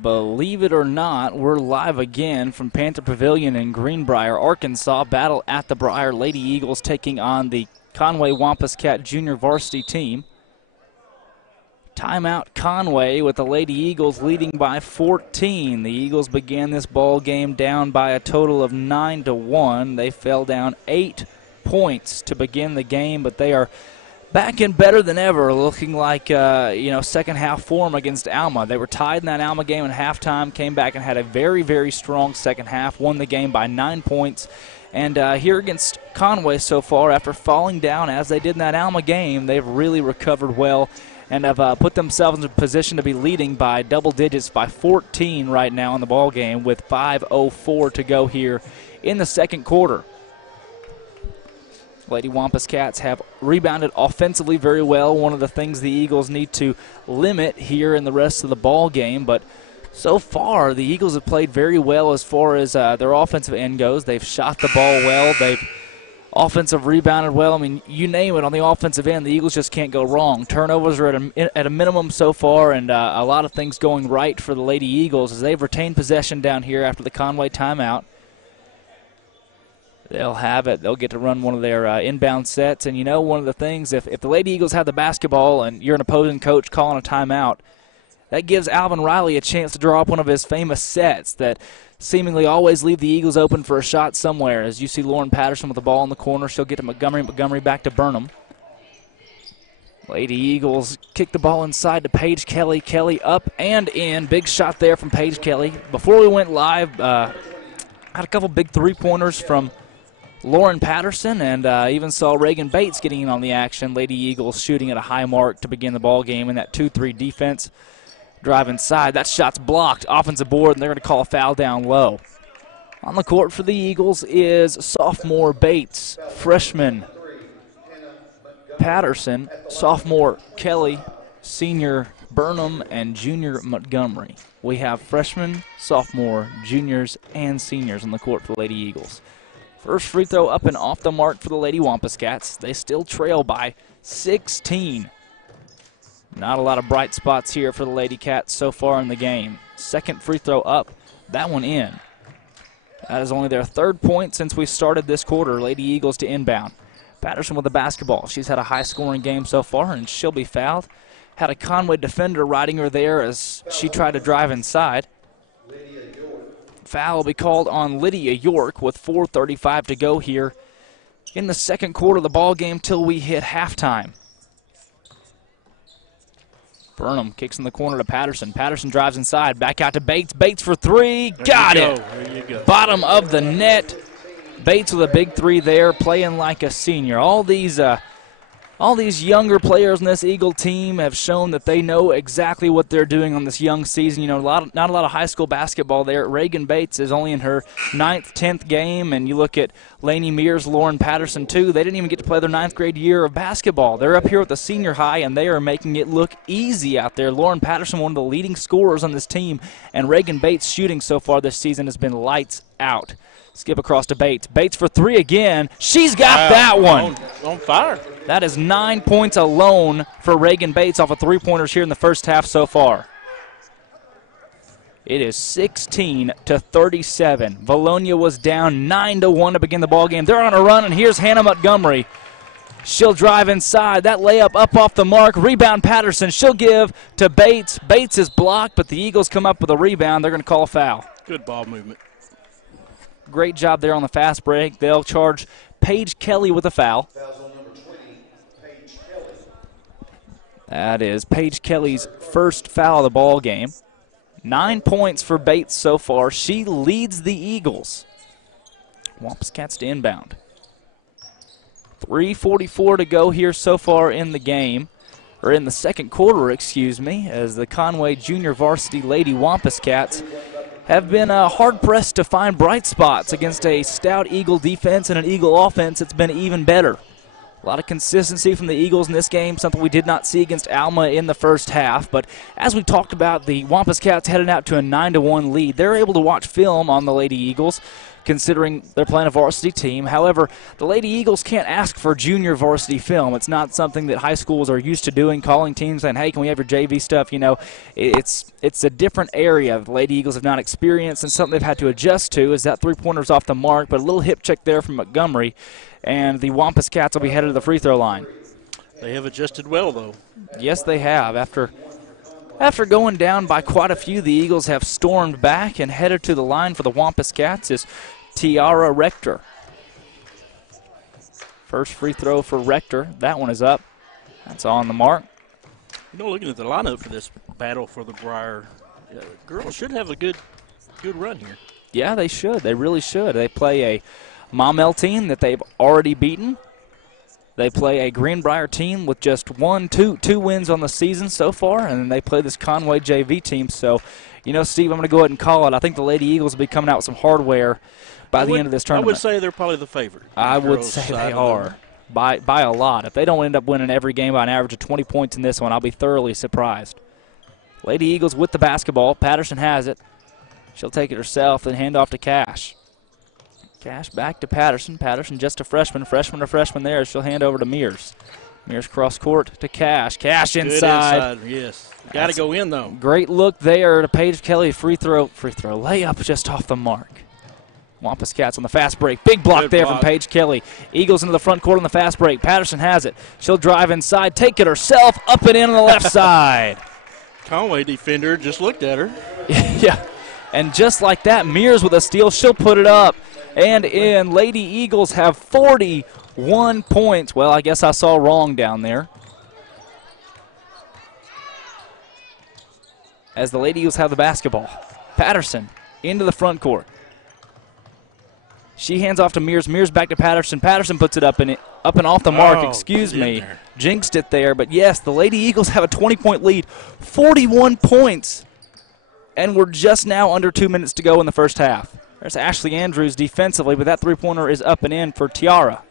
Believe it or not, we're live again from Panther Pavilion in Greenbrier, Arkansas. Battle at the Briar. Lady Eagles taking on the Conway Wampus Cat Junior Varsity team. Timeout Conway with the Lady Eagles leading by 14. The Eagles began this ball game down by a total of 9-1. They fell down 8 points to begin the game, but they are back in better than ever, looking like, second half form against Alma. They were tied in that Alma game at halftime, came back and had a very, very strong second half, won the game by 9 points. And here against Conway so far, after falling down as they did in that Alma game, they've really recovered well and have put themselves in a position to be leading by double digits by 14 right now in the ball game with 5:04 to go here in the second quarter. Lady Wampus Cats have rebounded offensively very well, one of the things the Eagles need to limit here in the rest of the ball game. But so far, the Eagles have played very well as far as their offensive end goes. They've shot the ball well. They've offensive rebounded well. I mean, you name it on the offensive end, the Eagles just can't go wrong. Turnovers are at a minimum so far, and a lot of things going right for the Lady Eagles as they've retained possession down here after the Conway timeout. They'll have it. They'll get to run one of their inbound sets. And, one of the things, if the Lady Eagles have the basketball and you're an opposing coach calling a timeout, that gives Alvin Riley a chance to draw up one of his famous sets that seemingly always leave the Eagles open for a shot somewhere. As you see Lauren Patterson with the ball in the corner, she'll get to Montgomery. Montgomery back to Burnham. Lady Eagles kick the ball inside to Paige Kelly. Kelly up and in. Big shot there from Paige Kelly. Before we went live, had a couple big three-pointers from Lauren Patterson, and even saw Reagan Bates getting in on the action. Lady Eagles shooting at a high mark to begin the ball game in that 2-3 defense. Drive inside. That shot's blocked. Offensive board, and they're going to call a foul down low. On the court for the Eagles is sophomore Bates, freshman Patterson, sophomore Kelly, senior Burnham, and junior Montgomery. We have freshmen, sophomore, juniors, and seniors on the court for the Lady Eagles. First free throw up and off the mark for the Lady Wampus Cats. They still trail by 16. Not a lot of bright spots here for the Lady Cats so far in the game. Second free throw up, that one in. That is only their third point since we started this quarter. Lady Eagles to inbound. Patterson with the basketball. She's had a high-scoring game so far, and she'll be fouled. Had a Conway defender riding her there as she tried to drive inside. Foul will be called on Lydia York with 4:35 to go here in the second quarter of the ball game till we hit halftime. Burnham kicks in the corner to Patterson. Patterson drives inside, back out to Bates. Bates for three, got it. There you go. Bottom of the net. Bates with a big three there, playing like a senior. All these younger players in this Eagle team have shown that they know exactly what they're doing on this young season. Not a lot of high school basketball there. Reagan Bates is only in her 9th, 10th game, and you look at Lainey Mears, Lauren Patterson, too. They didn't even get to play their 9th grade year of basketball. They're up here with the senior high, and they are making it look easy out there. Lauren Patterson, one of the leading scorers on this team, and Reagan Bates' shooting so far this season has been lights out. Skip across to Bates. Bates for three again. She's got that one. On fire. That is 9 points alone for Reagan Bates off of three-pointers here in the first half so far. It is 16-37. Vilonia was down 9-1 to begin the ball game. They're on a run, and here's Hannah Montgomery. She'll drive inside. That layup up off the mark. Rebound Patterson. She'll give to Bates. Bates is blocked, but the Eagles come up with a rebound. They're going to call a foul. Good ball movement. Great job there on the fast break. They'll charge Paige Kelly with a foul. That is Paige Kelly's first foul of the ball game. 9 points for Bates so far. She leads the Eagles. Wampus Cats to inbound. 3:44 to go here so far in the game, or in the second quarter, excuse me, as the Conway Junior Varsity Lady Wampus Cats have been hard-pressed to find bright spots against a stout Eagle defense and an Eagle offense that's been even better. A lot of consistency from the Eagles in this game, something we did not see against Alma in the first half. But as we talked about, the Wampus Cats headed out to a 9-1 lead. They're able to watch film on the Lady Eagles considering they're playing a varsity team. However, the Lady Eagles can't ask for junior varsity film. It's not something that high schools are used to doing, calling teams saying, hey, can we have your JV stuff? You know, it's a different area the Lady Eagles have not experienced, and something they've had to adjust to is that three-pointer's off the mark, but a little hip check there from Montgomery, and the Wampus Cats will be headed to the free throw line. They have adjusted well, though. Yes, they have. After going down by quite a few, the Eagles have stormed back, and headed to the line for the Wampus Cats is Tiara Rector. First free throw for Rector. That one is up. That's on the mark. You know, looking at the lineup for this battle for the Briar, girls should have a good run here. Yeah, they should. They really should. They play a Maumelle team that they've already beaten. They play a Greenbrier team with just two wins on the season so far, and then they play this Conway JV team. So, you know, Steve, I'm going to go ahead and call it. I think the Lady Eagles will be coming out with some hardware by the end of this tournament. I would say they're probably the favorite. I would say they are by a lot. If they don't end up winning every game by an average of 20 points in this one, I'll be thoroughly surprised. Lady Eagles with the basketball. Patterson has it. She'll take it herself and hand off to Cash. Cash back to Patterson. Patterson just a freshman. Freshman there. She'll hand over to Mears. Mears cross court to Cash. Cash inside. Good inside, yes. Got to go in, though. Great look there to Paige Kelly. Free throw. Layup just off the mark. Wampus Cats on the fast break. Big block there from Paige Kelly. Eagles into the front court on the fast break. Patterson has it. She'll drive inside. Take it herself. Up and in on the left side. Conway defender just looked at her. Yeah. And just like that, Mears with a steal. She'll put it up and in. Lady Eagles have 41 points. Well, I guess I saw wrong down there. As the Lady Eagles have the basketball. Patterson into the front court. She hands off to Mears. Mears back to Patterson. Patterson puts it up and off the mark. Excuse me. Jinxed it there. But, yes, the Lady Eagles have a 20-point lead. 41 points. And we're just now under 2 minutes to go in the first half. There's Ashley Andrews defensively, but that three-pointer is up and in for Tiara.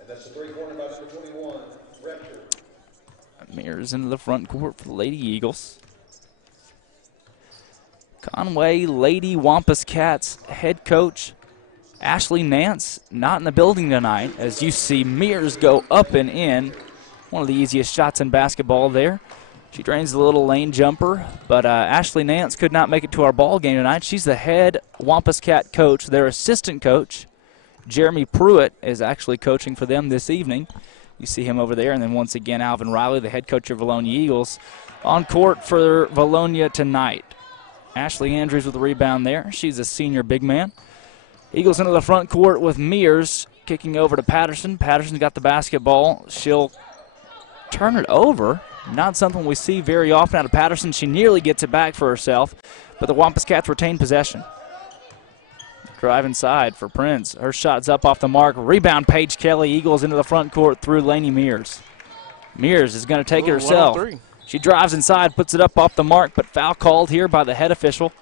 And that's the three-pointer by number 21, Rector. Mears into the front court for the Lady Eagles. Conway Lady Wampus Cats head coach Ashley Nance not in the building tonight, as you see Mears go up and in. One of the easiest shots in basketball there. She drains the little lane jumper, but Ashley Nance could not make it to our ball game tonight. She's the head Wampus Cat coach. Their assistant coach, Jeremy Pruitt, is actually coaching for them this evening. You see him over there. And then once again, Alvin Riley, the head coach of Vilonia Eagles, on court for Vilonia tonight. Ashley Andrews with the rebound there. She's a senior big man. Eagles into the front court with Mears kicking over to Patterson. Patterson's got the basketball. She'll turn it over. Not something we see very often out of Patterson. She nearly gets it back for herself, but the Wampus Cats retain possession. Drive inside for Prince. Her shot's up off the mark. Rebound, Paige Kelly. Eagles into the front court through Laney Mears. Mears is going to take it herself. She drives inside, puts it up off the mark, but foul called here by the head official.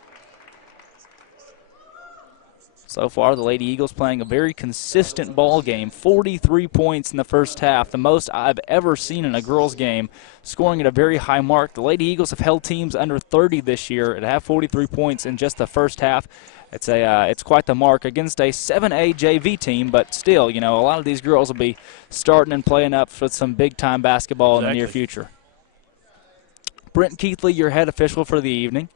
So far, the Lady Eagles playing a very consistent ball game. 43 points in the first half, the most I've ever seen in a girls' game, scoring at a very high mark. The Lady Eagles have held teams under 30 this year and have 43 points in just the first half. It's quite the mark against a 7A JV team, but still, you know, a lot of these girls will be starting and playing up for some big-time basketball in the near future. Brent Keithley, your head official for the evening.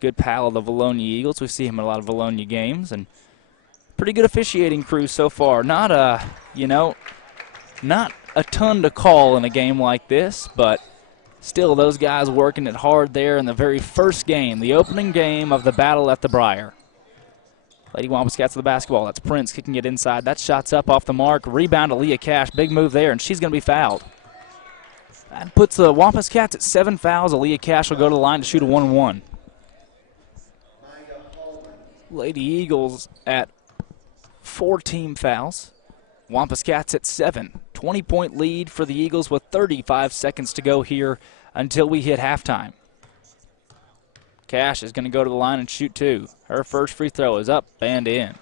Good pal of the Vilonia Eagles. We see him in a lot of Vilonia games, and pretty good officiating crew so far. Not a ton to call in a game like this, but still those guys working it hard there in the very first game, the opening game of the battle at the Briar. Lady Wampus Cats with the basketball. That's Prince kicking it inside. That shot's up off the mark. Rebound to Leah Cash. Big move there, and she's going to be fouled. That puts the Wampus Cats at 7 fouls. Leah Cash will go to the line to shoot a 1-1. Lady Eagles at 4 team fouls. Wampus Cats at 7. 20-point lead for the Eagles with 35 seconds to go here until we hit halftime. Cash is going to go to the line and shoot 2. Her first free throw is up and in.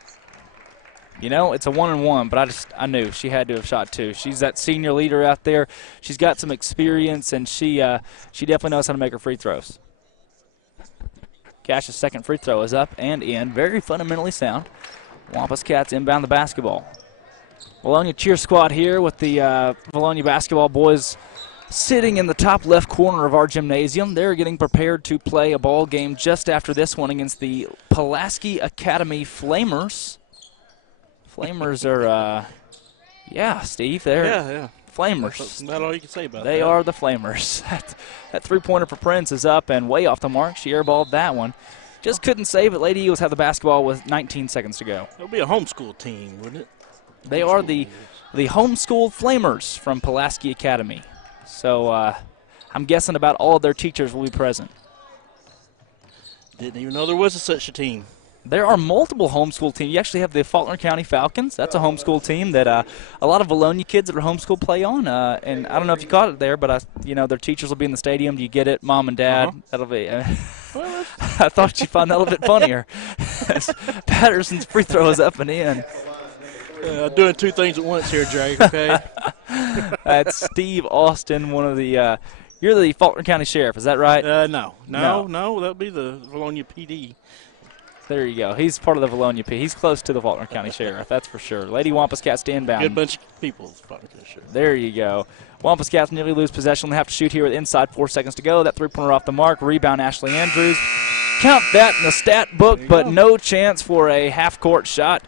You know, it's a 1-and-1, but I knew she had to have shot 2. She's that senior leader out there. She's got some experience, and she definitely knows how to make her free throws. Cash's second free throw is up and in. Very fundamentally sound. Wampus Cats inbound the basketball. Vilonia cheer squad here with the Vilonia basketball boys sitting in the top left corner of our gymnasium. They're getting prepared to play a ball game just after this one against the Pulaski Academy Flamers. Flamers are, yeah, Steve, they're Flamers. That's not all you can say about that. They are the Flamers. That three-pointer for Prince is up and way off the mark. She airballed that one. Just couldn't save it. Lady Eagles have the basketball with 19 seconds to go. It'll be a homeschool team, wouldn't it? They are the homeschool Flamers from Pulaski Academy. So I'm guessing about all of their teachers will be present. Didn't even know there was such a team. There are multiple homeschool teams. You actually have the Faulkner County Falcons. That's a homeschool team that a lot of Vilonia kids that are homeschool play on. And I don't know if you caught it there, but their teachers will be in the stadium. Do you get it, Mom and Dad? That'll be. I thought you'd find that a little bit funnier. Patterson's free throw is up and in. Doing two things at once here, Jake. Okay. That's Steve Austin, one of the. You're the Faulkner County Sheriff, is that right? No. That'll be the Vilonia PD. There you go. He's part of the Vilonia P. He's close to the Faulkner County Sheriff, that's for sure. Lady Wampus Cats to inbound. Good bunch of people. Faulkner County Sheriff. There you go. Wampus Cats nearly lose possession. They have to shoot here with inside 4 seconds to go. That three-pointer off the mark. Rebound, Ashley Andrews. Count that in the stat book, but no chance for a half-court shot.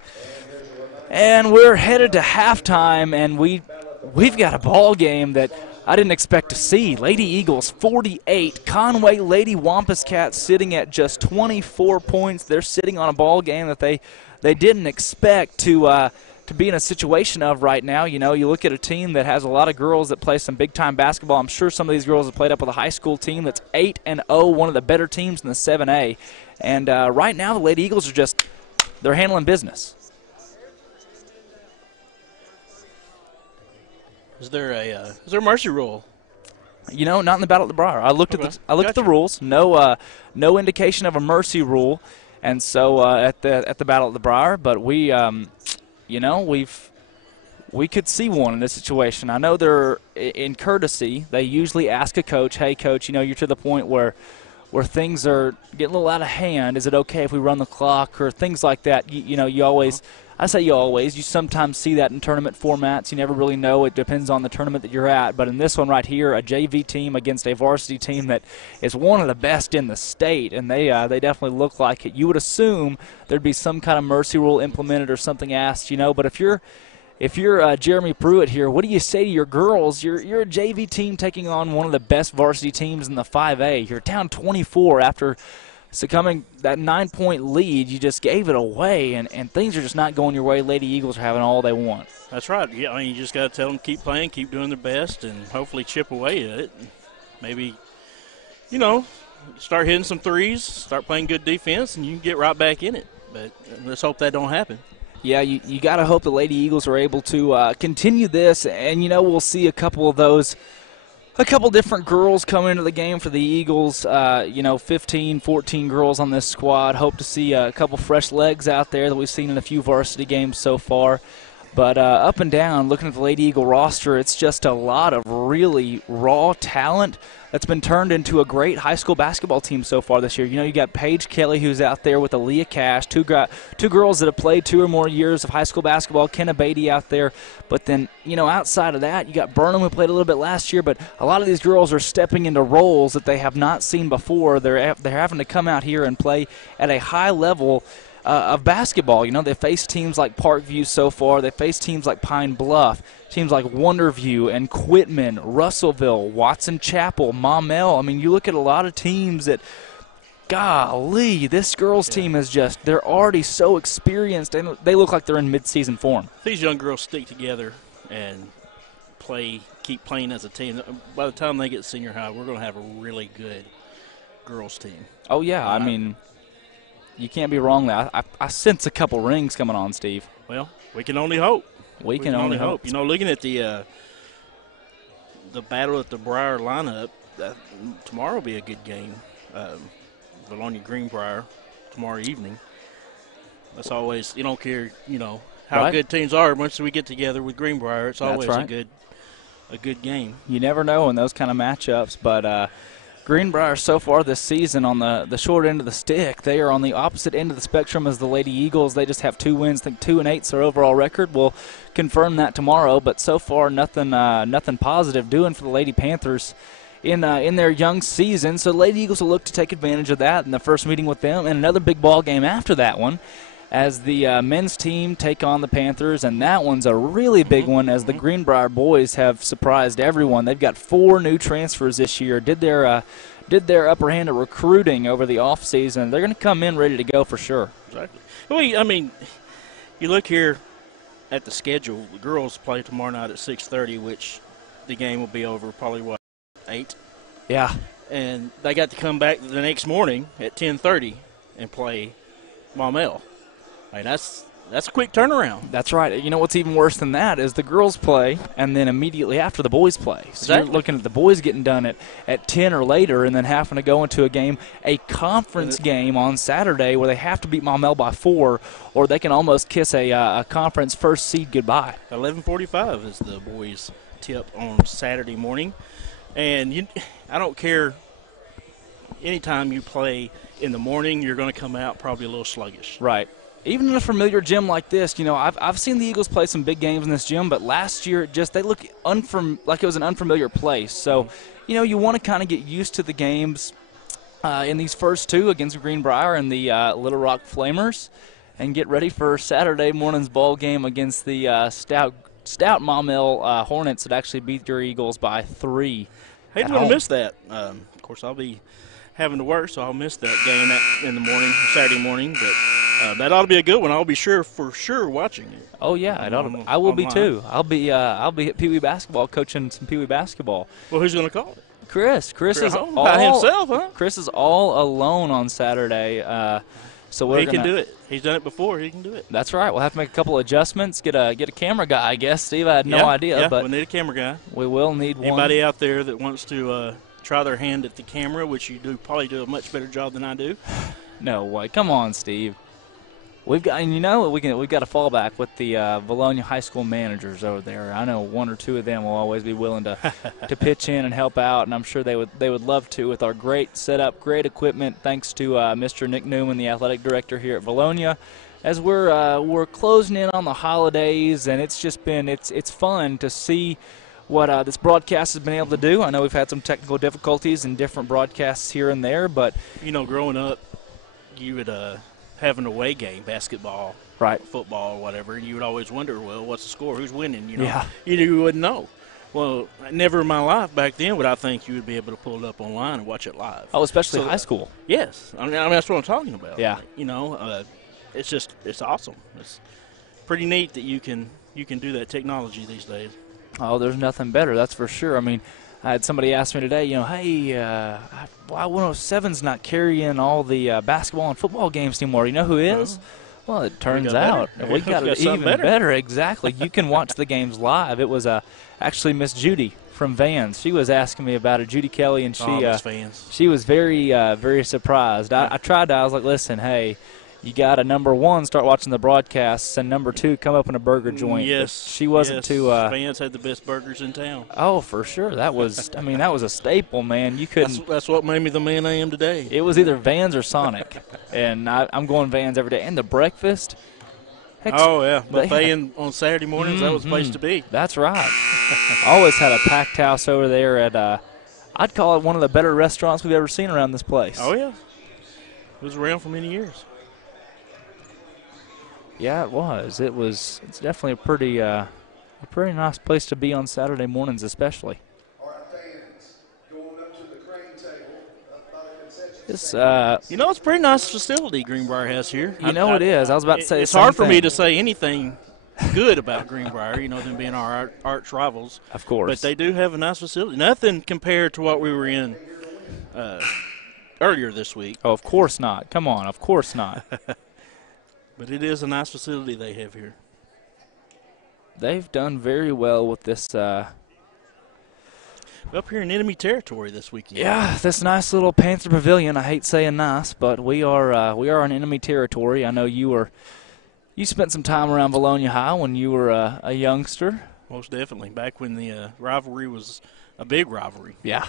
And we're headed to halftime, and we've got a ball game that I didn't expect to see. Lady Eagles 48, Conway Lady Wampus Cats sitting at just 24 points. They're sitting on a ball game that they didn't expect to be in a situation of right now. You know, you look at a team that has a lot of girls that play some big-time basketball. I'm sure some of these girls have played up with a high school team that's 8-0, one of the better teams in the 7A. And right now the Lady Eagles are they're handling business. Is there a mercy rule? You know, not in the Battle at the Briar. I looked at the rules. No indication of a mercy rule, and so at the Battle at the Briar. But we could see one in this situation. I know they're in courtesy. They usually ask a coach, "Hey, coach, you're to the point where things are getting a little out of hand. Is it okay if we run the clock?" Or things like that. You always. I say you sometimes see that in tournament formats. You never really know. It depends on the tournament that you're at. But in this one right here, a JV team against a varsity team that is one of the best in the state, and they definitely look like it. You would assume there'd be some kind of mercy rule implemented or something asked, But if you're Jeremy Pruitt here, what do you say to your girls? You're a JV team taking on one of the best varsity teams in the 5A. You're down 24 after succumbing that 9-point lead. You just gave it away, and things are just not going your way. Lady Eagles are having all they want. That's right. Yeah, you just got to tell them keep playing, keep doing their best, and hopefully chip away at it. Maybe, start hitting some threes, start playing good defense, and you can get right back in it. But let's hope that don't happen. Yeah, you got to hope the Lady Eagles are able to continue this, and, we'll see a couple of those. A couple different girls come into the game for the Eagles, 15, 14 girls on this squad. Hope to see a couple fresh legs out there that we've seen in a few varsity games so far. But up and down, looking at the Lady Eagle roster, it's just a lot of really raw talent that's been turned into a great high school basketball team so far this year. You got Paige Kelly, who's out there with Aaliyah Cash, two girls that have played 2 or more years of high school basketball, Kenna Beatty out there. But then, outside of that, you got Burnham, who played a little bit last year, but a lot of these girls are stepping into roles that they have not seen before. They're having to come out here and play at a high level of basketball. They face teams like Parkview so far. They face teams like Pine Bluff, teams like Wonderview and Quitman, Russellville, Watson Chapel, Maumelle. You look at a lot of teams that, golly, this girls' team is they're already so experienced, and they look like they're in mid-season form. If these young girls stick together and keep playing as a team, by the time they get senior high, we're going to have a really good girls' team. Oh, yeah. You can't be wrong there. I sense a couple rings coming on, Steve. Well, we can only hope. We can only hope. Looking at the Battle at the Briar lineup, tomorrow will be a good game. Vilonia Greenbrier tomorrow evening. That's always, you don't care, how good teams are. Once we get together with Greenbrier, it's always a good game. You never know in those kind of matchups, but Greenbrier so far this season on the short end of the stick. They are on the opposite end of the spectrum as the Lady Eagles. They just have 2 wins. I think 2-8's their overall record. We'll confirm that tomorrow. But so far, nothing positive doing for the Lady Panthers in their young season. So the Lady Eagles will look to take advantage of that in the first meeting with them, and another big ball game after that one, as the men's team take on the Panthers, and that one's a really big one as the Greenbrier boys have surprised everyone. They've got 4 new transfers this year, did their upper hand at recruiting over the offseason. They're going to come in ready to go for sure. Exactly. Well, I mean, you look here at the schedule. The girls play tomorrow night at 6:30, which the game will be over probably, 8? Yeah. And they got to come back the next morning at 10:30 and play Maumelle. I mean, that's a quick turnaround. That's right. You know what's even worse than that is the girls play, and then immediately after the boys play. So Exactly. you're looking at the boys getting done at 10 or later, and then having to go into a conference game on Saturday where they have to beat Maumelle by 4, or they can almost kiss a conference first seed goodbye. 11:45 is the boys' tip on Saturday morning. And I don't care. Anytime you play in the morning, you're going to come out probably a little sluggish. Right. Even in a familiar gym like this, I've seen the Eagles play some big games in this gym, but last year they look like it was an unfamiliar place. So, you want to kind of get used to the games in these first 2 against Greenbrier and the Little Rock Flamers, and get ready for Saturday morning's ball game against the stout Maumelle Hornets that actually beat your Eagles by 3. Hate to miss that. Of course, I'll be having to work, so I'll miss that game in the morning, Saturday morning. But that ought to be a good one. I'll be for sure watching it. Oh yeah, I will be too. I'll be at Pee Wee basketball coaching some Pee Wee basketball. Well, who's going to call it? Chris is all by himself, huh? Chris is all alone on Saturday. So he can do it. He's done it before. He can do it. That's right. We'll have to make a couple adjustments. Get a camera guy, I guess. Steve, I had no idea, yeah, but we'll need a camera guy. We will need one. Anybody out there that wants to try their hand at the camera, which you probably do a much better job than I do. No way. Come on, Steve. We've got, and we've got a fallback with the Vilonia High School managers over there. I know 1 or 2 of them will always be willing to pitch in and help out, and I'm sure they would love to with our great setup, great equipment. Thanks to Mr. Nick Newman, the athletic director here at Vilonia, as we're closing in on the holidays, and it's just been it's fun to see what this broadcast has been able to do. I know we've had some technical difficulties in different broadcasts here and there, but growing up, you would have an away game, basketball, right, football, or whatever, and you would always wonder, well, what's the score? Who's winning? Yeah. You wouldn't know. Well, never in my life back then would I think you would be able to pull it up online and watch it live. Oh, especially high school. Yes. I mean, that's what I'm talking about. Yeah. It's awesome. It's pretty neat that you can do that technology these days. Oh, there's nothing better, that's for sure. I mean, I had somebody ask me today, hey, why 107's not carrying all the basketball and football games anymore? You know who is? Well, it turns out we got it even better. Exactly. You can watch the games live. It was actually Miss Judy from Vans. She was asking me about it, Judy Kelly, and she was very, very surprised. I tried to. I was like, listen, hey, you got to, number 1, start watching the broadcasts, and number 2, come up in a burger joint. Yes. But she wasn't too. Vans had the best burgers in town. Oh, for sure. That was, that was a staple, man. You couldn't. That's what made me the man I am today. It was either Vans or Sonic, and I'm going Vans every day. And the breakfast. Oh, yeah. Buffet on Saturday mornings, that was the place to be. That's right. Always had a packed house over there at, I'd call it one of the better restaurants we've ever seen around this place. Oh, yeah. It was around for many years. Yeah, it was. It's definitely a pretty nice place to be on Saturday mornings, especially. All right, fans, going up to the crane table, up by the concession It's it's a pretty nice facility Greenbrier has here. It is. I was about to say it's hard for me to say anything good about Greenbrier, them being our arch rivals. Of course. But they do have a nice facility. Nothing compared to what we were in earlier this week. Oh, of course not. Come on, of course not. But it is a nice facility they have here. They've done very well with this. Up here in enemy territory this weekend. Yeah, this nice little Panther Pavilion. I hate saying nice, but we are in enemy territory. I know you spent some time around Vilonia High when you were a youngster. Most definitely. Back when the rivalry was a big rivalry. Yeah.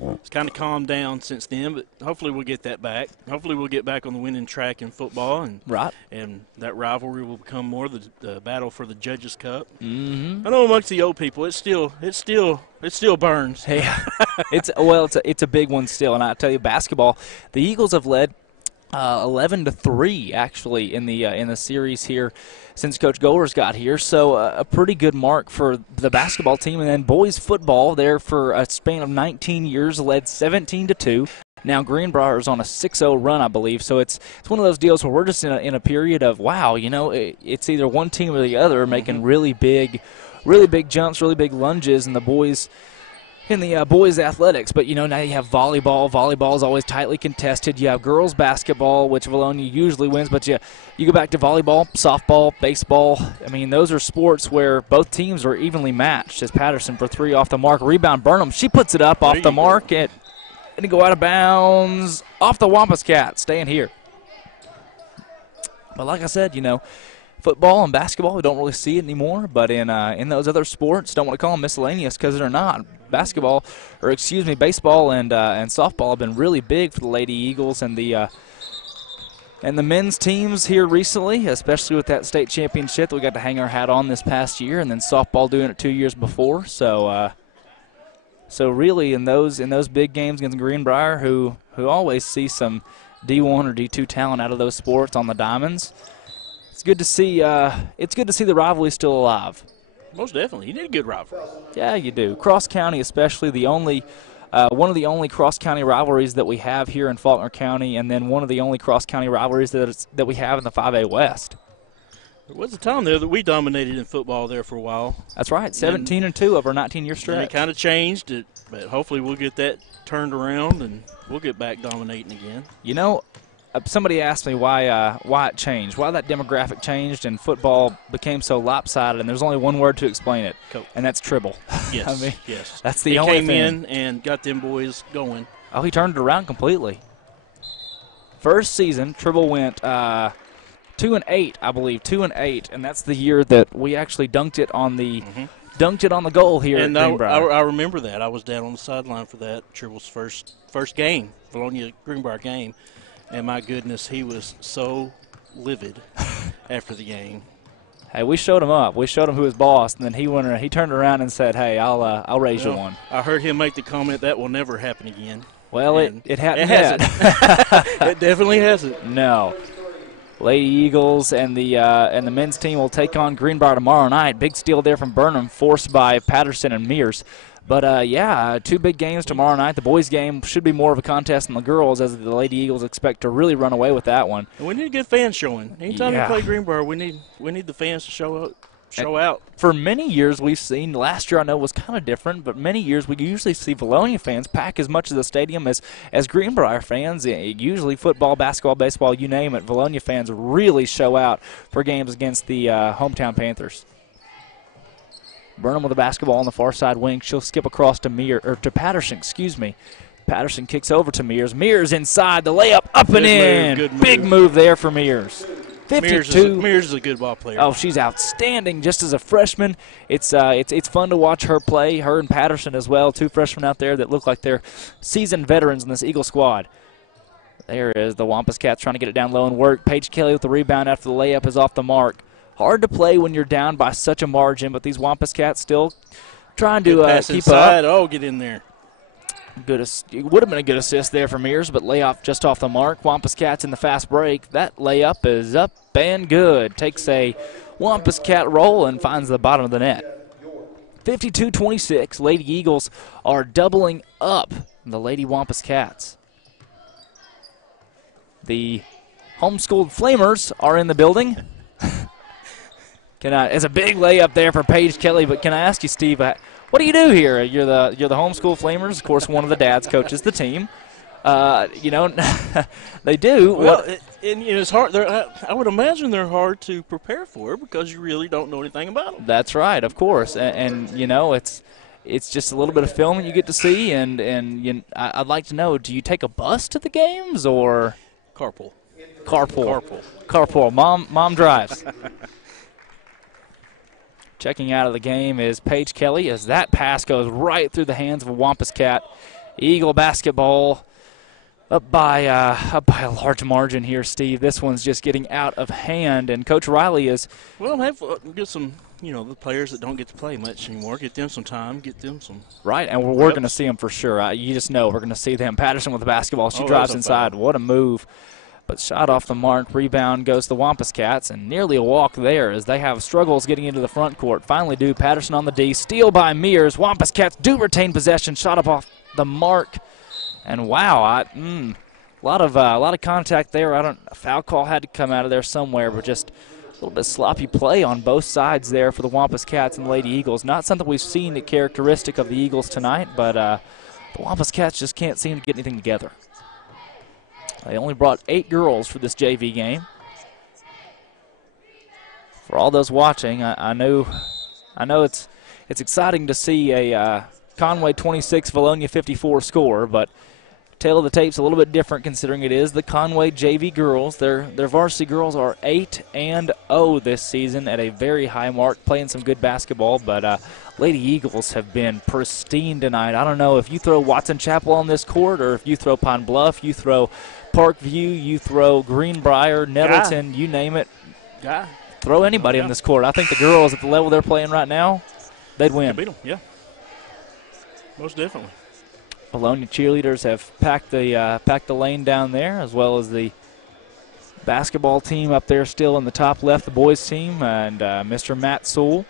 It's kind of calmed down since then, but hopefully we'll get that back. Hopefully we'll get back on the winning track in football, and that rivalry will become more the battle for the Judges Cup. Mm-hmm. I know amongst the old people, it still burns. Yeah, it's a big one still, and I tell you, basketball, the Eagles have led 11-3 actually in the series here since Coach Goers got here. So a pretty good mark for the basketball team. And then boys football there for a span of 19 years led 17-2. Now Greenbrier is on a 6-0 run, I believe. So it's one of those deals where we're just in a period of wow. It's either one team or the other making really big jumps, really big lunges, and the boys. In the boys' athletics, but now you have volleyball. Volleyball is always tightly contested. You have girls' basketball, which Vilonia usually wins, but you go back to volleyball, softball, baseball. I mean, those are sports where both teams are evenly matched. As Patterson for 3 off the mark. Rebound Burnham. She puts it up off the mark. And it go out of bounds off the Wampus Cat. Staying here. But like I said, football and basketball, we don't really see it anymore. But in those other sports, don't want to call them miscellaneous because they're not. Baseball and softball have been really big for the Lady Eagles and the men's teams here recently, especially with that state championship that we got to hang our hat on this past year, and then softball doing it 2 years before. So really in those big games against Greenbrier, who always see some D1 or D2 talent out of those sports on the diamonds. It's good to see the rivalry still alive. Most definitely. You need a good rivalry. Yeah, you do. Cross County especially, one of the only cross-county rivalries that we have here in Faulkner County, and then one of the only cross-county rivalries that we have in the 5A West. There was a time there that we dominated in football there for a while. That's right, 17-2 over a 19-year stretch. It kind of changed, but hopefully we'll get that turned around and we'll get back dominating again. Somebody asked me why it changed, why that demographic changed and football became so lopsided, and there's only one word to explain it, and that's Tribble. Yes, yes. That's the only thing. He came in and got them boys going. Oh, he turned it around completely. First season, Tribble went 2-8, I believe, 2-8, and that's the year that we actually dunked it on the goal here at Greenbrier. I remember that. I was down on the sideline for that Tribble's first game, Vilonia Greenbrier game. And my goodness, he was so livid after the game. Hey, we showed him up. We showed him who was boss, and then he turned around and said, "Hey, I'll raise you one." I heard him make the comment that will never happen again. Well, it hadn't yet. It definitely hasn't. No. Lady Eagles and the men's team will take on Greenbrier tomorrow night. Big steal there from Burnham, forced by Patterson and Mears. But, 2 big games tomorrow night. The boys' game should be more of a contest than the girls, as the Lady Eagles expect to really run away with that one. And we need a good fan showing. Anytime we play Greenbrier, we need the fans to show out. For many years we've seen, last year I know was kind of different, but many years we usually see Vilonia fans pack as much of the stadium as Greenbrier fans. Usually football, basketball, baseball, you name it, Vilonia fans really show out for games against the hometown Panthers. Burnham with the basketball on the far side wing. She'll skip across to Patterson, Patterson kicks over to Mears. Mears inside, the layup up and in. Good move. Big move there for Mears. 52. Mears is a good ball player. Oh, she's outstanding just as a freshman. It's fun to watch her play, her and Patterson as well, 2 freshmen out there that look like they're seasoned veterans in this Eagle squad. There is the Wampus Cats trying to get it down low and work. Paige Kelly with the rebound after the layup is off the mark. Hard to play when you're down by such a margin, but these Wampus Cats still trying to keep inside. up. Oh, get in there. It would have been a good assist there for Mears, but layoff just off the mark. Wampus Cats in the fast break. That layup is up and good. Takes a Wampus Cat roll and finds the bottom of the net. 52-26. Lady Eagles are doubling up the Lady Wampus Cats. The homeschooled Flamers are in the building. It's a big layup there for Paige Kelly, but can I ask you, Steve, what do you do here? You're the homeschool Flamers. Of course, one of the dads coaches the team. They do. Well, it's hard. I would imagine they're hard to prepare for because you really don't know anything about them. That's right, of course, and it's just a little bit of film you get to see, and I'd like to know, do you take a bus to the games or carpool? Carpool. Mom drives. Checking out of the game is Paige Kelly as that pass goes right through the hands of a Wampus Cat. Eagle basketball up by a large margin here, Steve. This one's just getting out of hand, and Coach Riley is. Well, get some, the players that don't get to play much anymore. Get them some time. Get them some. Right, and we're going to see them for sure. You just know we're going to see them. Patterson with the basketball. She drives inside. What a move. But shot off the mark. Rebound goes to the Wampus Cats, and nearly a walk there as they have struggles getting into the front court. Finally do. Patterson on the D. Steal by Mears. Wampus Cats do retain possession. Shot up off the mark. And wow, a lot of contact there. A foul call had to come out of there somewhere, but just a little bit sloppy play on both sides there for the Wampus Cats and the Lady Eagles. Not something we've seen characteristic of the Eagles tonight, but the Wampus Cats just can't seem to get anything together. They only brought 8 girls for this JV game. For all those watching, I know it's exciting to see a Conway 26, Vilonia 54 score, but tail of the tape's a little bit different considering it is the Conway JV girls. Their varsity girls are 8-0 this season at a very high mark, playing some good basketball, but Lady Eagles have been pristine tonight. I don't know if you throw Watson Chapel on this court or if you throw Pine Bluff, you throw Parkview, you throw Greenbrier, Nettleton, you name it. Throw anybody on this court. I think the girls at the level they're playing right now, they'd win. Beat them, yeah. Most definitely. Vilonia cheerleaders have packed the lane down there, as well as the basketball team up there still in the top left, the boys team, and Mr. Matt Sewell,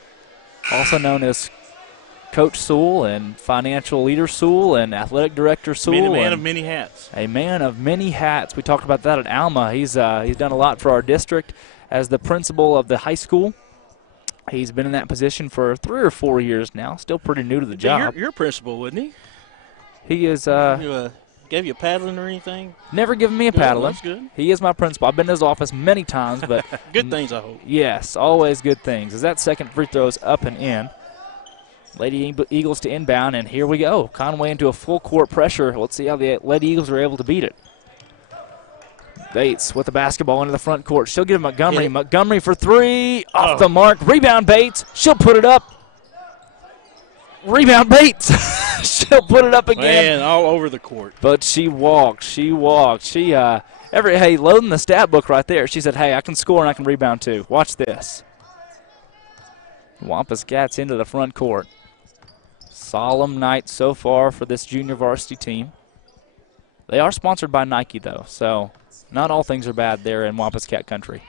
also known as Coach Sewell and financial leader Sewell and athletic director Sewell. A man of many hats. A man of many hats. We talked about that at Alma. He's done a lot for our district as the principal of the high school. He's been in that position for 3 or 4 years now. Still pretty new to the job. You're principal, wasn't he? He is. Gave you a paddling or anything? Never given me a paddling. That's good. He is my principal. I've been in his office many times, but good things, I hope. Yes, always good things. As that second free throw is up and in. Lady Eagles to inbound, and here we go. Conway into a full court pressure. Let's see how the Lady Eagles are able to beat it. Bates with the basketball into the front court. She'll give Montgomery. Montgomery for 3. Off the mark. Rebound Bates. She'll put it up. Rebound Bates. She'll put it up again. Man, all over the court. But she walked. She loading the stat book right there. She said, hey, I can score and I can rebound too. Watch this. Wampus Cats into the front court. Solemn night so far for this junior varsity team. They are sponsored by Nike, though, so not all things are bad there in Wampus Cat country.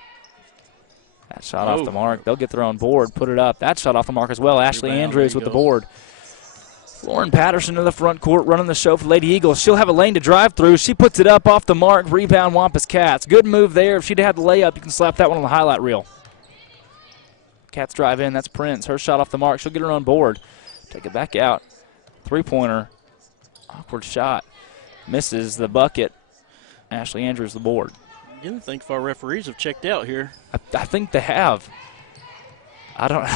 That shot off the mark. They'll get their own board, put it up. That shot off the mark as well. Ashley Andrews with the board. Lauren Patterson to the front court running the show for Lady Eagles. She'll have a lane to drive through. She puts it up off the mark. Rebound Wampus Cats. Good move there. If she'd had the layup, you can slap that one on the highlight reel. Cats drive in. That's Prince. Her shot off the mark. She'll get her own board. Take it back out. Three-pointer. Awkward shot. Misses the bucket. Ashley Andrews the board. You don't think if our referees have checked out here? I think they have. I don't.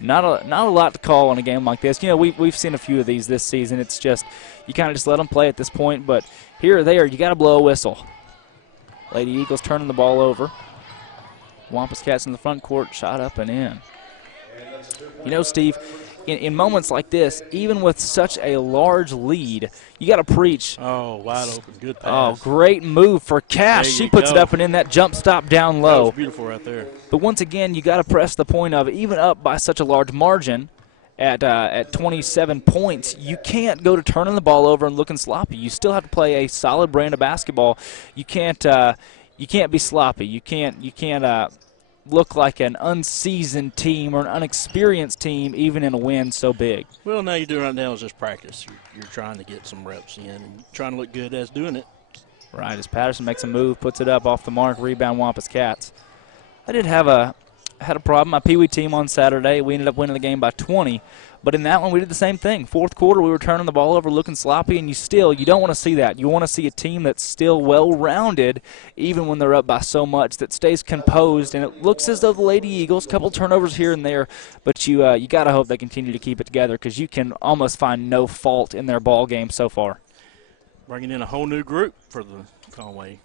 not a lot to call in a game like this. You know, we've seen a few of these this season. It's just you kind of just let them play at this point. But here or there, you got to blow a whistle. Lady Eagles turning the ball over. Wampus Cats in the front court, shot up and in. You know, Steve, in moments like this, even with such a large lead, you got to preach. Oh, wide open, good pass. Oh, great move for Cash. She puts it up and in that jump stop down low. That was beautiful right there. But once again, you got to press the point of even up by such a large margin at 27 points, you can't go to turning the ball over and looking sloppy. You still have to play a solid brand of basketball. You can't be sloppy. You can't look like an unseasoned team or an unexperienced team, even in a win so big. Well, now you're doing right now is just practice. You're trying to get some reps in and trying to look good as doing it. Right, as Patterson makes a move, puts it up off the mark, rebound Wampus Cats. I had a problem. My Pee Wee team on Saturday, we ended up winning the game by 20. But in that one, we did the same thing. Fourth quarter, we were turning the ball over, looking sloppy, and you don't want to see that. You want to see a team that's still well-rounded, even when they're up by so much, that stays composed. And it looks as though the Lady Eagles, couple turnovers here and there, but you got to hope they continue to keep it together because you can almost find no fault in their ball game so far. Bringing in a whole new group for the Conway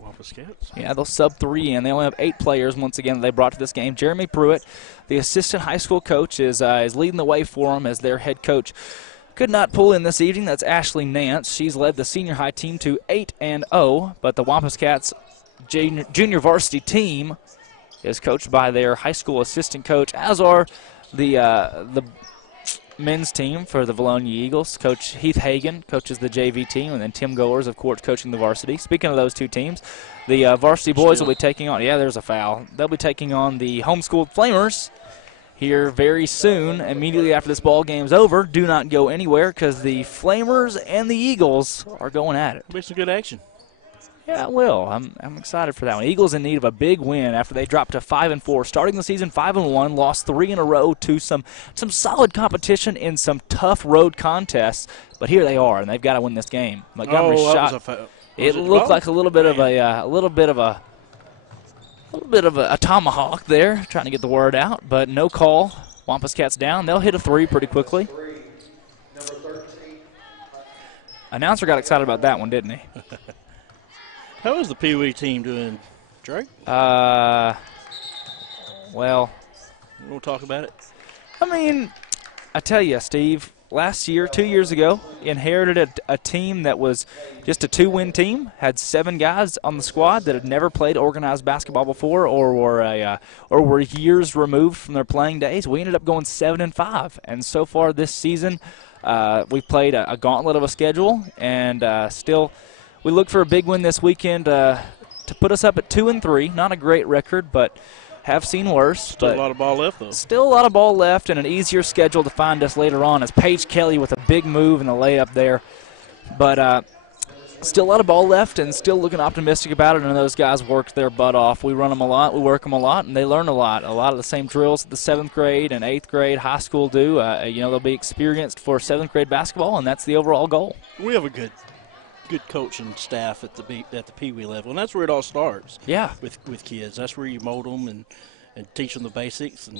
Wampus Cats. Yeah, they'll sub 3 in. They only have 8 players, once again, they brought to this game. Jeremy Pruitt, the assistant high school coach, is leading the way for them as their head coach could not pull in this evening. That's Ashley Nance. She's led the senior high team to 8-0, but the Wampus Cats junior varsity team is coached by their high school assistant coach, as are the men's team for the Vilonia Eagles. Coach Heath Hagan coaches the JV team, and then Tim Goers, of course, coaching the varsity. Speaking of those two teams, the varsity boys will be taking on, yeah, there's a foul. They'll be taking on the homeschooled Flamers here very soon, immediately after this ball game's over. Do not go anywhere because the Flamers and the Eagles are going at it. It'll be some good action. Yeah, it will. I'm excited for that one. Eagles in need of a big win after they dropped to 5-4, starting the season 5-1, lost 3 in a row to some solid competition in some tough road contests. But here they are, and they've got to win this game. Montgomery shot. It looked like a little bit of a tomahawk there, trying to get the word out, but no call. Wampus Cats down. They'll hit a 3 pretty quickly. Announcer got excited about that one, didn't he? How is the Pee Wee team doing, Drake? Well, You want to talk about it? I mean, I tell you, Steve, last year, 2 years ago, inherited a team that was just a 2-win team, had 7 guys on the squad that had never played organized basketball before or were years removed from their playing days. We ended up going 7-5, and so far this season, we've played a gauntlet of a schedule, and still we look for a big win this weekend to put us up at 2-3. Not a great record, but have seen worse. Still a lot of ball left, though. Still a lot of ball left and an easier schedule to find us later on as Paige Kelly with a big move and the layup there. But still a lot of ball left and still looking optimistic about it, and those guys worked their butt off. We run them a lot, we work them a lot, and they learn a lot. A lot of the same drills that the 7th grade and 8th grade high school do. They'll be experienced for 7th grade basketball, and that's the overall goal. We have a good coaching staff at the Pee Wee level, and that's where it all starts. Yeah, with kids, that's where you mold them and teach them the basics, and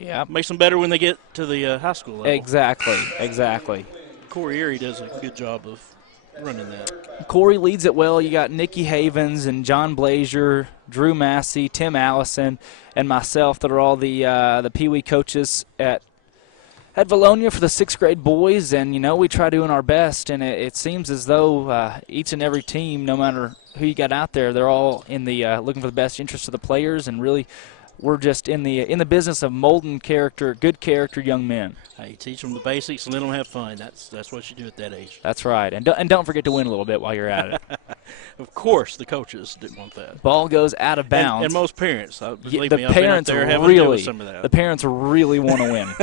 it makes them better when they get to the high school level. Exactly. Corey Erie does a good job of running that. Corey leads it well. You got Nikki Havens and John Blazier, Drew Massey, Tim Allison, and myself that are all the Pee Wee coaches at Vilonia for the 6th grade boys, and we try doing our best, and it seems as though each and every team, no matter who you got out there, they're all in the looking for the best interest of the players, and really we're just in the business of molding good character young men. Hey, teach them the basics and let them have fun. That's what you do at that age. That's right, and don't forget to win a little bit while you're at it. Of course, the coaches didn't want that. Ball goes out of bounds, and most parents. Believe the me, I've parents been out there having to deal with some of that. The parents really want to win.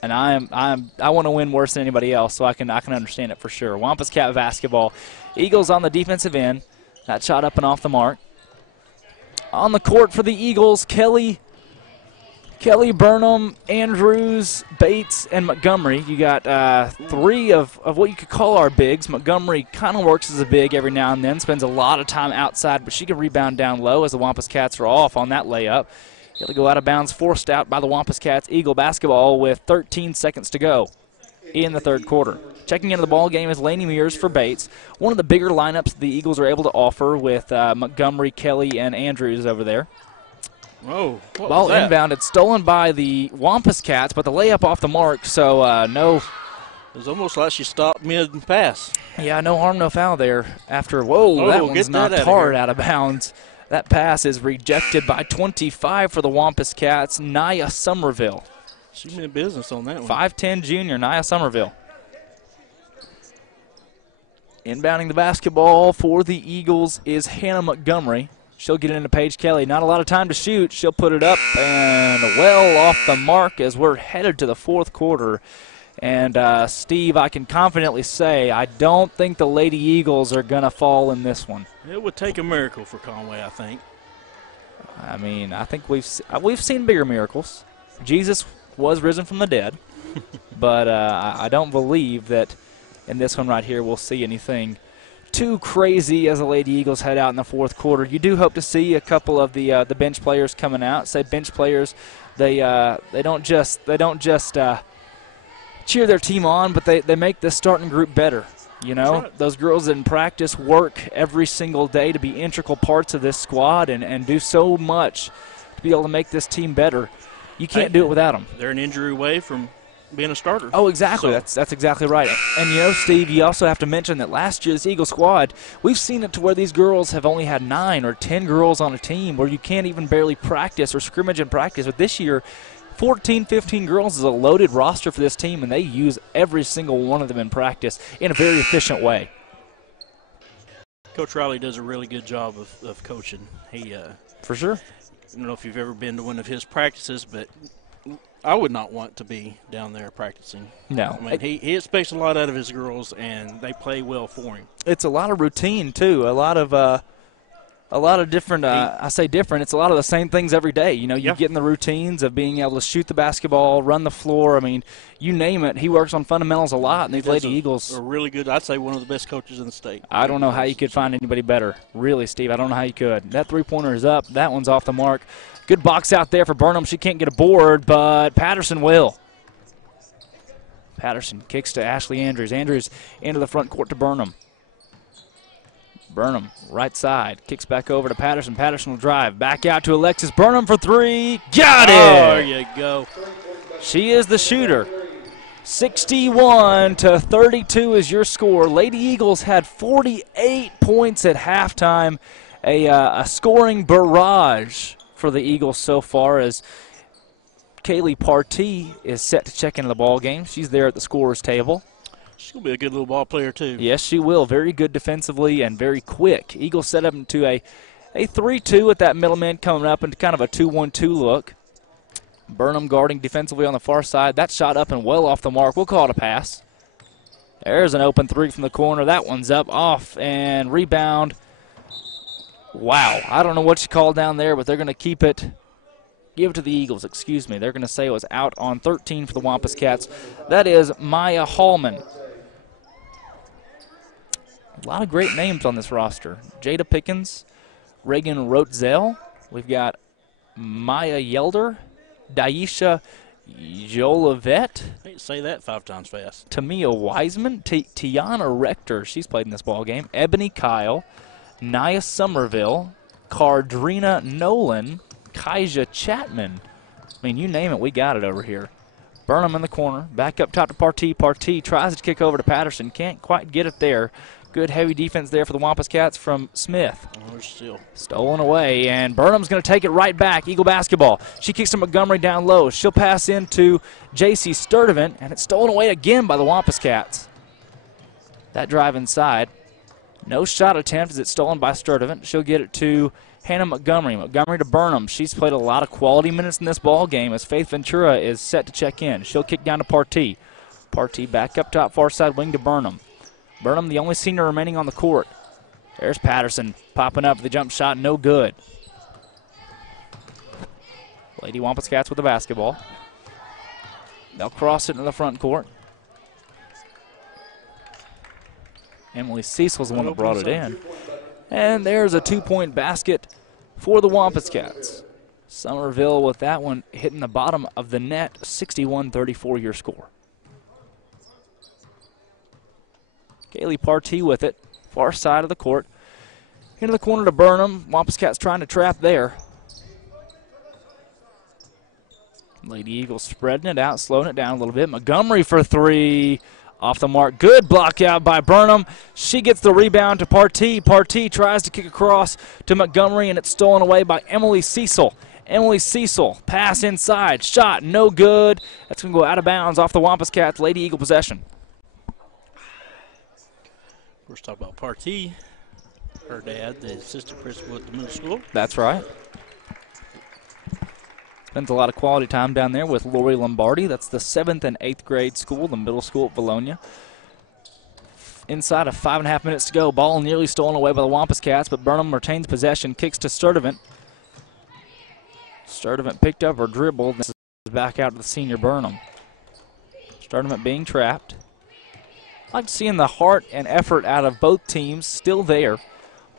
And I want to win worse than anybody else, so I can understand it for sure. Wampus Cat basketball. Eagles on the defensive end. That shot up and off the mark. On the court for the Eagles, Kelly, Burnham, Andrews, Bates, and Montgomery. You got 3 of what you could call our bigs. Montgomery kind of works as a big every now and then, spends a lot of time outside, but she can rebound down low as the Wampus Cats are off on that layup. It'll go out of bounds, forced out by the Wampus Cats. Eagle basketball with 13 seconds to go in the 3rd quarter. Checking into the ball game is Laney Mears for Bates. One of the bigger lineups the Eagles are able to offer with Montgomery, Kelly, and Andrews over there. Whoa, ball inbounded, stolen by the Wampus Cats, but the layup off the mark, so no. It was almost like she stopped mid-pass. Yeah, no harm, no foul there. After, that one's knocked hard out of bounds. That pass is rejected by 25 for the Wampus Cats, Nia Somerville. She meant business on that one. 5'10 junior, Nia Somerville. Inbounding the basketball for the Eagles is Hannah Montgomery. She'll get into Paige Kelly. Not a lot of time to shoot. She'll put it up and well off the mark as we're headed to the 4th quarter. And, Steve, I can confidently say I don't think the Lady Eagles are going to fall in this one. It would take a miracle for Conway, I think. I mean, I think we've seen bigger miracles. Jesus was risen from the dead. But I don't believe that in this one right here we'll see anything too crazy as the Lady Eagles head out in the 4th quarter. You do hope to see a couple of the bench players coming out. Say bench players, they don't just cheer their team on, but they make the starting group better. You know, right. those girls in practice work every single day to be integral parts of this squad and do so much to be able to make this team better. You can't do it without them. They're an injury away from being a starter. Oh, exactly. So. That's exactly right. And, you know, Steve, you also have to mention that last year's Eagle squad, we've seen it to where these girls have only had 9 or 10 girls on a team where you can't even barely practice or scrimmage in practice. But this year, 14, 15 girls is a loaded roster for this team, and they use every single one of them in practice in a very efficient way. Coach Riley does a really good job of coaching. He, for sure. I don't know if you've ever been to one of his practices, but I would not want to be down there practicing. No. I mean, he expects a lot out of his girls, and they play well for him. It's a lot of routine, too. A lot of different, I say different, it's a lot of the same things every day. You know, you get in the routines of being able to shoot the basketball, run the floor. I mean, you name it. He works on fundamentals a lot, and these Lady Eagles are really good. I'd say one of the best coaches in the state. I don't know how you could find anybody better. Really, Steve, I don't know how you could. That three-pointer is up. That one's off the mark. Good box out there for Burnham. She can't get a board, but Patterson will. Patterson kicks to Ashley Andrews. Andrews into the front court to Burnham. Burnham, right side, kicks back over to Patterson. Patterson will drive. Back out to Alexis Burnham for 3. Got it! There you go. She is the shooter. 61-32 is your score. Lady Eagles had 48 points at halftime. A scoring barrage for the Eagles so far, as Kaylee Partee is set to check into the ball game. She's there at the scorer's table. She's going to be a good little ball player, too. Yes, she will. Very good defensively and very quick. Eagles set up into a 3-2 with that middleman coming up into kind of a 2-1-2 look. Burnham guarding defensively on the far side. That shot up and well off the mark. We'll call it a pass. There's an open 3 from the corner. That one's up, off, and rebound. Wow. I don't know what you call down there, but they're going to keep it. Give it to the Eagles, excuse me. They're going to say it was out on 13 for the Wampus Cats. That is Maya Hallman. A lot of great names on this roster. Jada Pickens, Reagan Rotzel. We've got Maya Yelder, Daisha Jolivet. Hey, say that 5 times fast. Tamia Wiseman, Tiana Rector. She's played in this ball game. Ebony Kyle, Nia Somerville, Cardrina Nolan, Kaija Chapman. I mean, you name it, we got it over here. Burnham in the corner. Back up top to Partee. Partee tries to kick over to Patterson. Can't quite get it there. Good heavy defense there for the Wampus Cats from Smith. Oh, still. Stolen away, and Burnham's going to take it right back. Eagle basketball. She kicks to Montgomery down low. She'll pass into J.C. Sturdivant, and it's stolen away again by the Wampus Cats. That drive inside. No shot attempt as it's stolen by Sturdivant. She'll get it to Hannah Montgomery. Montgomery to Burnham. She's played a lot of quality minutes in this ball game as Faith Ventura is set to check in. She'll kick down to Partee. Partee back up top, far side wing to Burnham. Burnham, the only senior remaining on the court. There's Patterson popping up the jump shot, no good. Lady Wampus Cats with the basketball. They'll cross it into the front court. Emily Cecil's the one that brought it in. And there's a 2-point basket for the Wampus Cats. Somerville with that one hitting the bottom of the net. 61-34 your score. Kaylee Partee with it, far side of the court. Into the corner to Burnham. Wampus Cats trying to trap there. Lady Eagles spreading it out, slowing it down a little bit. Montgomery for 3. Off the mark. Good block out by Burnham. She gets the rebound to Partee. Partee tries to kick across to Montgomery, and it's stolen away by Emily Cecil. Emily Cecil, pass inside. Shot, no good. That's going to go out of bounds off the Wampus Cats. Lady Eagle possession. First talk about Partee. Her dad, the assistant principal at the middle school. That's right. Spends a lot of quality time down there with Lori Lombardi. That's the 7th and 8th grade school, the middle school at Vilonia. Inside of 5.5 minutes to go. Ball nearly stolen away by the Wampus Cats, but Burnham retains possession. Kicks to Sturdivant. Sturdivant picked up her dribble. This is back out to the senior Burnham. Sturdivant being trapped. I like seeing the heart and effort out of both teams still there.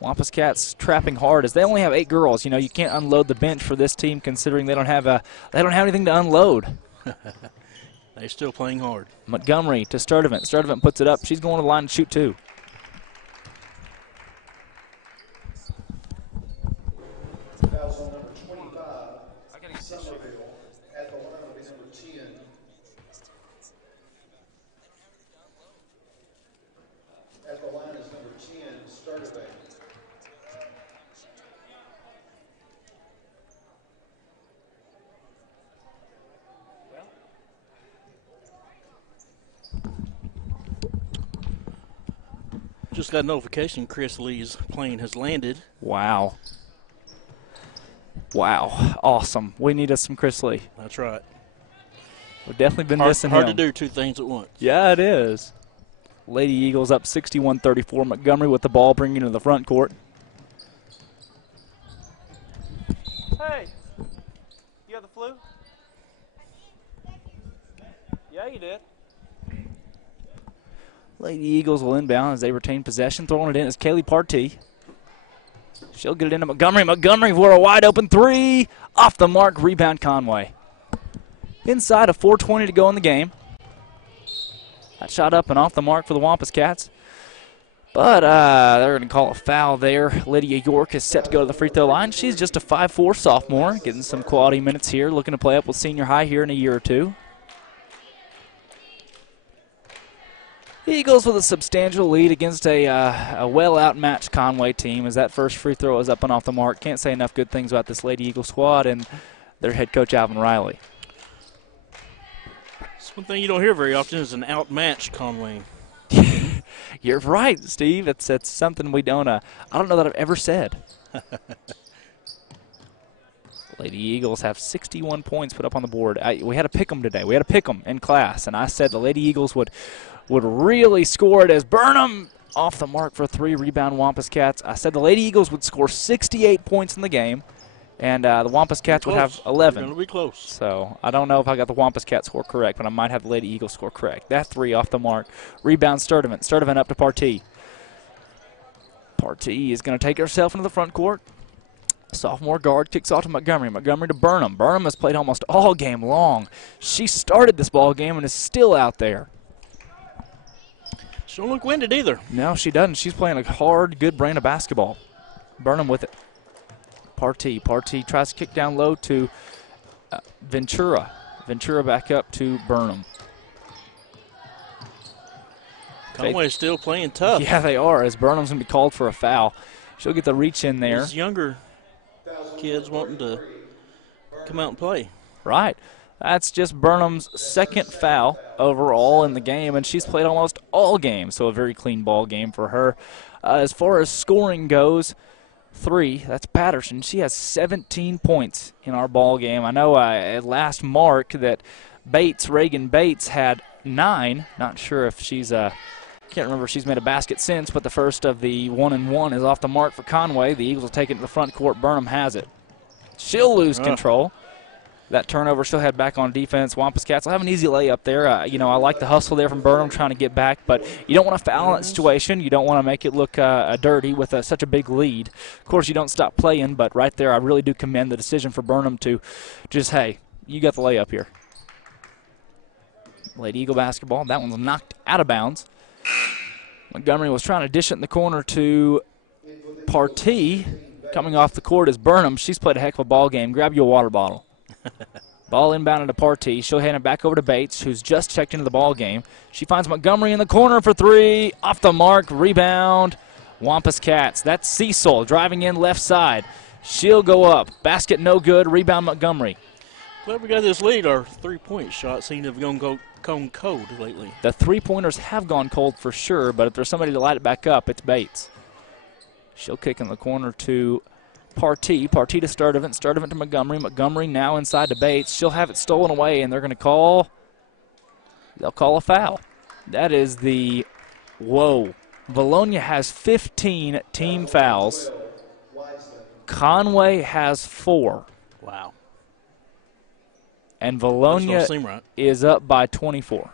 Wampus Cats trapping hard as they only have 8 girls. You know, you can't unload the bench for this team considering they don't have anything to unload. They're still playing hard. Montgomery to Sturdivant. Sturdivant puts it up. She's going to the line to shoot 2. Fouls on number 25, Somerville. At the line will be number 10. At the line is number 10, Sturdivant. Just got a notification Chris Lee's plane has landed. Wow. Wow. Awesome. We need us some Chris Lee. That's right. We've definitely been hard, missing hard him. to do 2 things at once. Yeah, it is. Lady Eagles up 61-34. Montgomery with the ball, bringing it to the front court. Hey, you have the flu? Yeah, you did. Lady Eagles will inbound as they retain possession. Throwing it in is Kaylee Partee. She'll get it into Montgomery. Montgomery for a wide open 3. Off the mark. Rebound Conway. Inside of 4:20 to go in the game. That shot up and off the mark for the Wampus Cats. But they're going to call a foul there. Lydia York is set to go to the free throw line. She's just a 5'4" sophomore, getting some quality minutes here, looking to play up with senior high here in a year or two. Eagles with a substantial lead against a well-outmatched Conway team as that first free throw is up and off the mark. Can't say enough good things about this Lady Eagle squad and their head coach, Alvin Riley. That's one thing you don't hear very often is an outmatched Conway. You're right, Steve. It's something we don't, I don't know that I've ever said. Lady Eagles have 61 points put up on the board. We had to pick them today. We had to pick them in class, and I said the Lady Eagles would really score it as Burnham off the mark for 3. Rebound Wampus Cats. I said the Lady Eagles would score 68 points in the game, and the Wampus Cats would have 11. Going to be close. So I don't know if I got the Wampus Cats score correct, but I might have the Lady Eagles score correct. That 3 off the mark. Rebound Sturdivant. Sturdivant up to Partee. Partee is going to take herself into the front court. Sophomore guard kicks off to Montgomery. Montgomery to Burnham. Burnham has played almost all game long. She started this ball game and is still out there. She don't look winded either. No, she doesn't. She's playing a hard, good brand of basketball. Burnham with it. Partee. Partee tries to kick down low to Ventura. Ventura back up to Burnham. Conway's still playing tough. Yeah, they are, as Burnham's going to be called for a foul. She'll get the reach in there. These younger kids wanting to come out and play. Right. That's just Burnham's second foul overall in the game, and she's played almost all games, so a very clean ball game for her. As far as scoring goes, 3, that's Patterson. She has 17 points in our ball game. I know at last mark that Reagan Bates had 9. Not sure if she's can't remember if she's made a basket since, but the first of the 1-and-1 is off the mark for Conway. The Eagles will take it to the front court. Burnham has it. She'll lose control. That turnover she'll head back on defense. Wampus Cats will have an easy layup there. I like the hustle there from Burnham trying to get back, but you don't want to foul in that situation. You don't want to make it look dirty with such a big lead. Of course, you don't stop playing, but right there I really do commend the decision for Burnham to just, hey, you got the layup here. Lady Eagle basketball. That one's knocked out of bounds. Montgomery was trying to dish it in the corner to Partee. Coming off the court is Burnham. She's played a heck of a ball game. Grab you a water bottle. Ball inbounded to Partee. She'll hand it back over to Bates, who's just checked into the ball game. She finds Montgomery in the corner for 3. Off the mark. Rebound. Wampus Cats. That's Cecil driving in left side. She'll go up. Basket no good. Rebound Montgomery. Glad we got this lead. Our 3-point shots seem to have gone cold lately. The 3-pointers have gone cold for sure, but if there's somebody to light it back up, it's Bates. She'll kick in the corner to Partee. Partee to Sturdivant. Sturdivant to Montgomery. Montgomery now inside to Bates. She'll have it stolen away, and they're going to they'll call a foul. That is the, whoa. Vilonia has 15 team fouls. Conway has 4. Wow. And Vilonia is up by 24.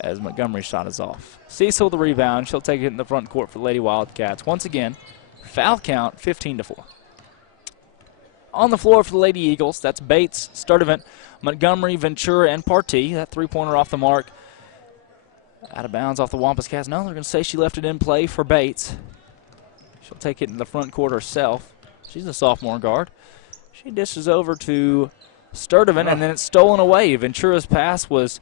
As Montgomery's shot is off. Cecil the rebound. She'll take it in the front court for the Lady Wildcats. Once again, foul count 15-4. on the floor for the Lady Eagles. That's Bates, Sturdivant, Montgomery, Ventura, and Partee. That three-pointer off the mark. Out of bounds off the Wampus Cats. No, they're going to say she left it in play for Bates. She'll take it in the front court herself. She's a sophomore guard. She dishes over to Sturdivant, and then it's stolen away. Ventura's pass was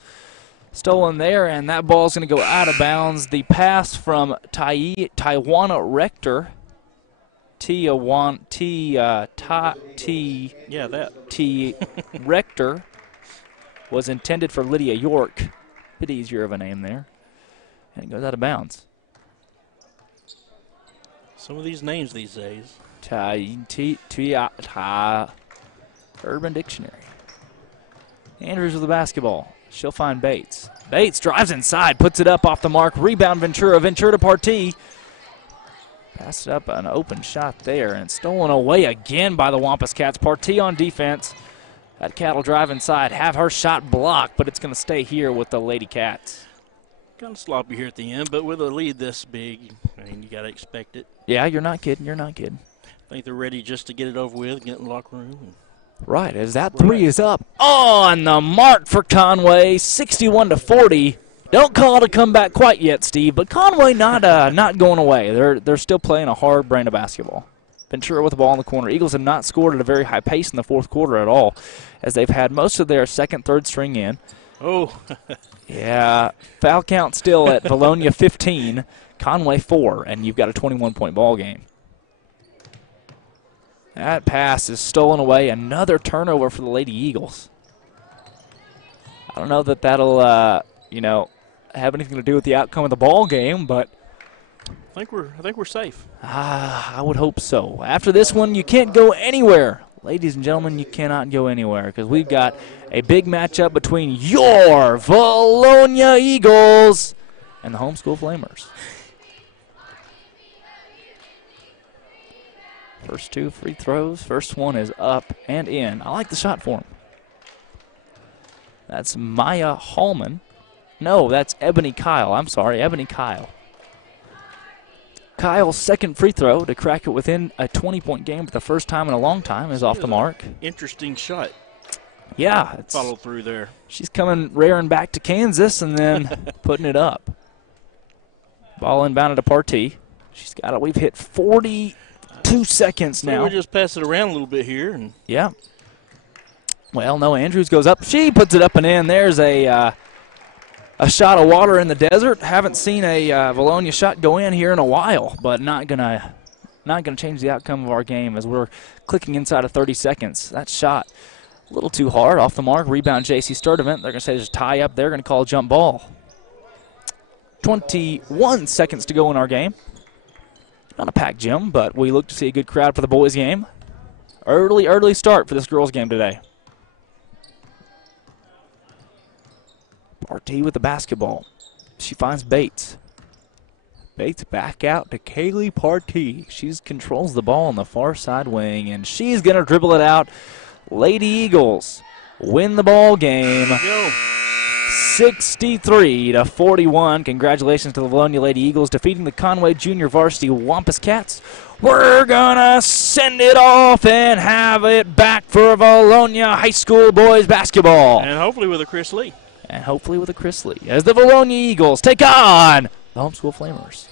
stolen there, and that ball's going to go out of bounds. The pass from Taiwana Rector. T Rector was intended for Lydia York. Bit easier of a name there. And it goes out of bounds. Some of these names these days. Urban Dictionary. Andrews with the basketball. She'll find Bates. Bates drives inside, puts it up off the mark. Rebound Ventura. Ventura to Partee. Passed it up, an open shot there, and stolen away again by the Wampus Cats. Partee on defense. That Cat'll drive inside, have her shot blocked, but it's going to stay here with the Lady Cats. Kind of sloppy here at the end, but with a lead this big, I mean, you got to expect it. Yeah, you're not kidding. You're not kidding. I think they're ready just to get it over with, get in the locker room. Right, as that three is up on the mark for Conway, 61-40. Don't call it a comeback quite yet, Steve, but Conway not going away. They're still playing a hard brand of basketball. Ventura with the ball in the corner. Eagles have not scored at a very high pace in the fourth quarter at all, as they've had most of their second, third string in. Oh. Yeah, foul count still at Vilonia 15, Conway 4, and you've got a 21-point ball game. That pass is stolen away. Another turnover for the Lady Eagles. I don't know that that'll, have anything to do with the outcome of the ball game, but I think we're safe. I would hope so. After this one, you can't go anywhere. Ladies and gentlemen, you cannot go anywhere because we've got a big matchup between your Vilonia Eagles and the Homeschool Flamers. First two free throws. First one is up and in. I like the shot form. That's Maya Hallman. No, that's Ebony Kyle. I'm sorry, Ebony Kyle. Kyle's second free throw to crack it within a 20-point game for the first time in a long time is off the mark. Interesting shot. Yeah. Follow through there. She's coming rearing back to Kansas and then putting it up. Ball inbounded to Partee. She's got it. We've hit 42 seconds now. We'll just pass it around a little bit here. And yeah. Well, no, Andrews goes up. She puts it up and in. There's a shot of water in the desert. Haven't seen a Vilonia shot go in here in a while, but not gonna change the outcome of our game as we're clicking inside of 30 seconds. That shot a little too hard, off the mark. Rebound JC Sturdivant. They're gonna say there's a tie up. They're gonna call a jump ball. 21 seconds to go in our game. Not a packed gym, but we look to see a good crowd for the boys' game. Early start for this girls' game today. Partee with the basketball. She finds Bates. Bates back out to Kaylee Partee. She controls the ball on the far side wing, and she's going to dribble it out. Lady Eagles win the ball game. 63-41. Congratulations to the Vilonia Lady Eagles defeating the Conway Junior Varsity Wampus Cats. We're going to send it off and have it back for Vilonia High School boys basketball. And hopefully with a Chris Lee. As the Vilonia Eagles take on the Homeschool Flamers.